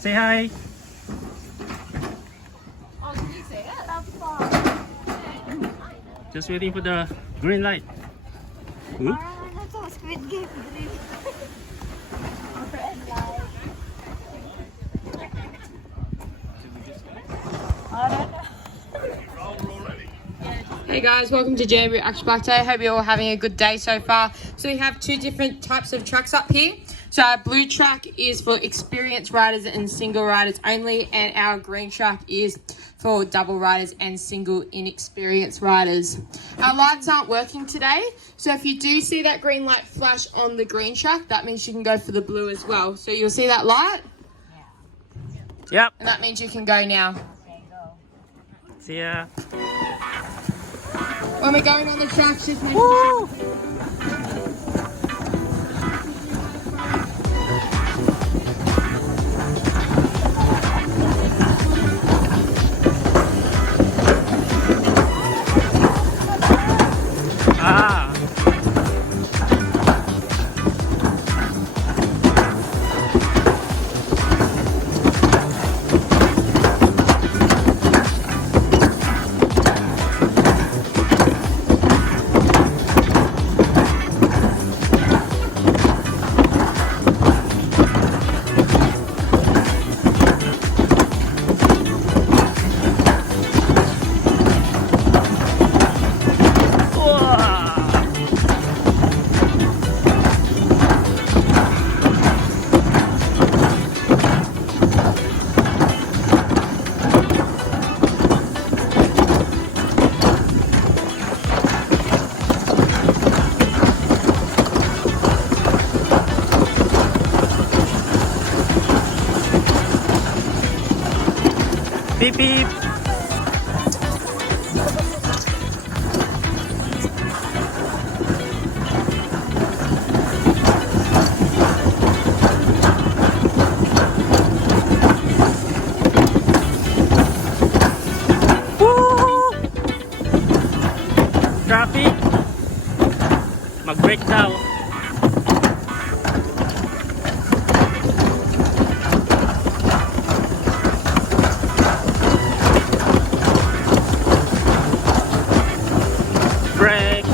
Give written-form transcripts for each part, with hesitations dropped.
Say hi. Oh, can you see it? Just waiting for the green light. Ooh. That's all Squid Game. Hey guys, welcome to Jamberoo Action Bike Day. Hope you're all having a good day so far. So we have two different types of tracks up here. So our blue track is for experienced riders and single riders only, and our green track is for double riders and single inexperienced riders. Our lights aren't working today, so if you do see that green light flash on the green track, that means you can go for the blue as well. So you'll see that light? Yep. And that means you can go now. See ya. When we're going on the track, just make sure. Ah. Beep beep. Woo! Traffic. Mag-break daw. Break.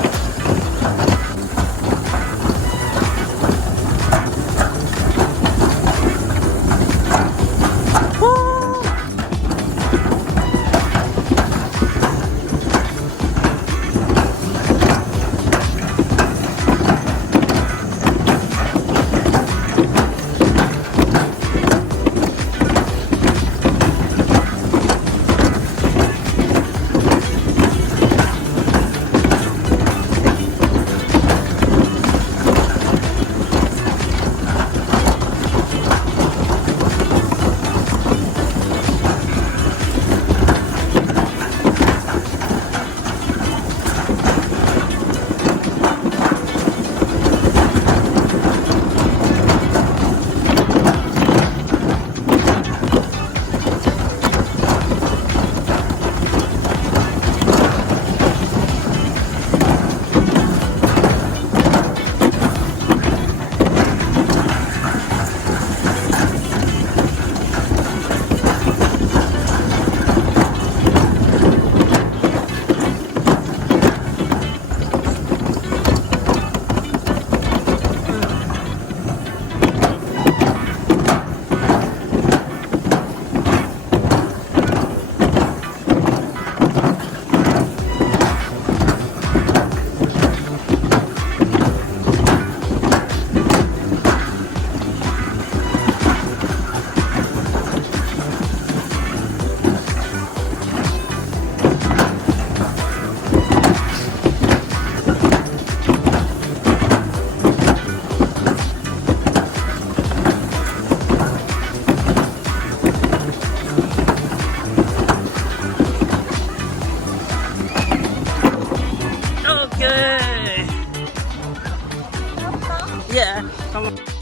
Okay. Yeah, come on.